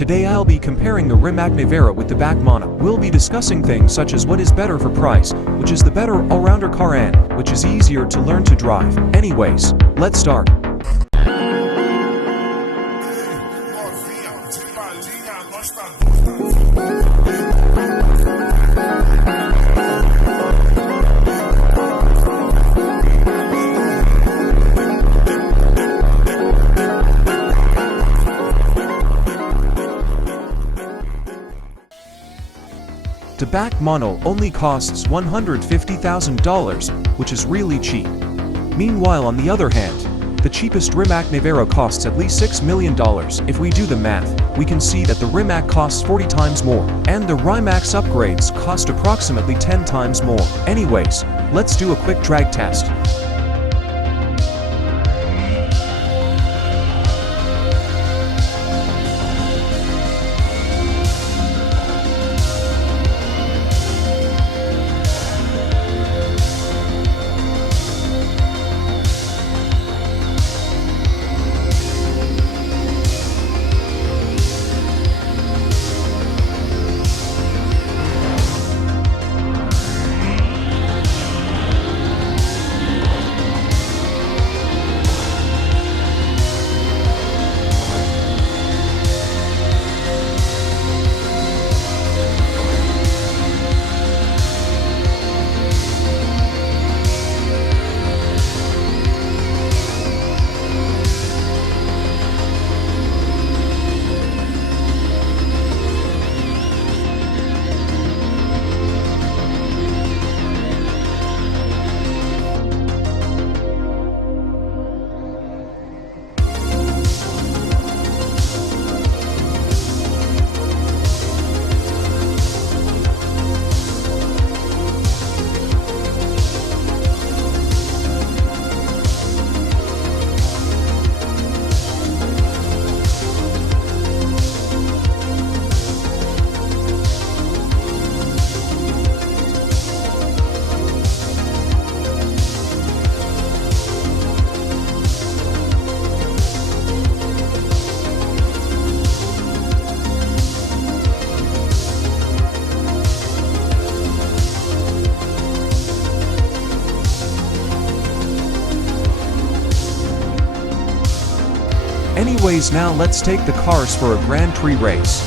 Today I'll be comparing the Rimac Nevera with the back mono. We'll be discussing things such as what is better for price, which is the better all-rounder car, and which is easier to learn to drive. Anyways, let's start. The back mono only costs $150,000, which is really cheap. Meanwhile, on the other hand, the cheapest Rimac Nevera costs at least $6 million. If we do the math, we can see that the Rimac costs 40 times more, and the Rimac's upgrades cost approximately 10 times more. Anyways, let's do a quick drag test. Anyways, now let's take the cars for a Grand Prix race.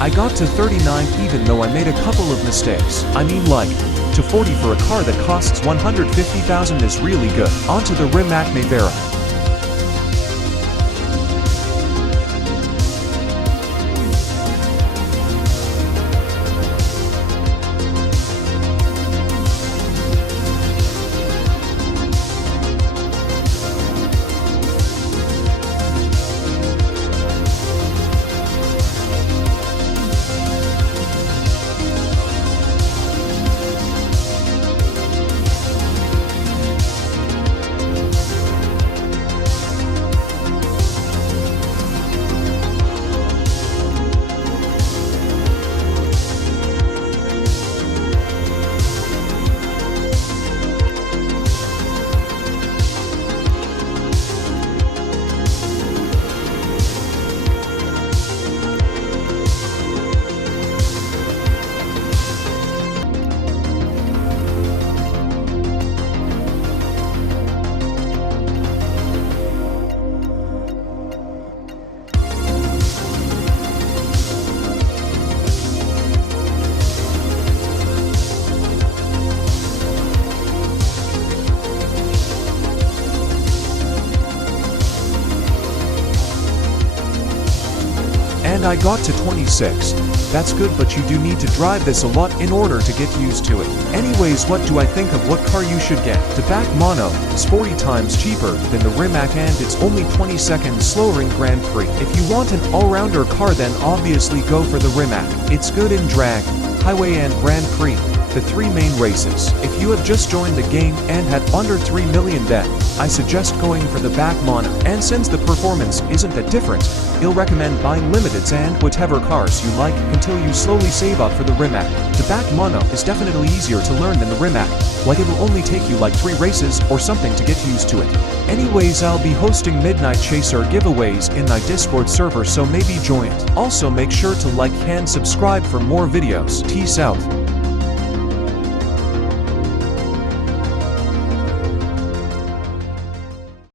I got to 39th even though I made a couple of mistakes. I mean, like, to 40 for a car that costs $150,000 is really good. On to the Rimac Nevera. and I got to 26. That's good, but you do need to drive this a lot in order to get used to it. Anyways, what do I think of what car you should get? The back mono is 40 times cheaper than the Rimac and it's only 20 seconds slower in Grand Prix. If you want an all-rounder car, then obviously go for the Rimac. It's good in drag, highway and Grand Prix, the three main races. If you have just joined the game and had under 3 million, then I suggest going for the back mono. And since the performance isn't that different, you'll recommend buying limiteds and whatever cars you like until you slowly save up for the Rimac. The back mono is definitely easier to learn than the Rimac, like it'll only take you like 3 races or something to get used to it. Anyways, I'll be hosting Midnight Chaser giveaways in my Discord server, so maybe join it. Also make sure to like and subscribe for more videos. Peace out.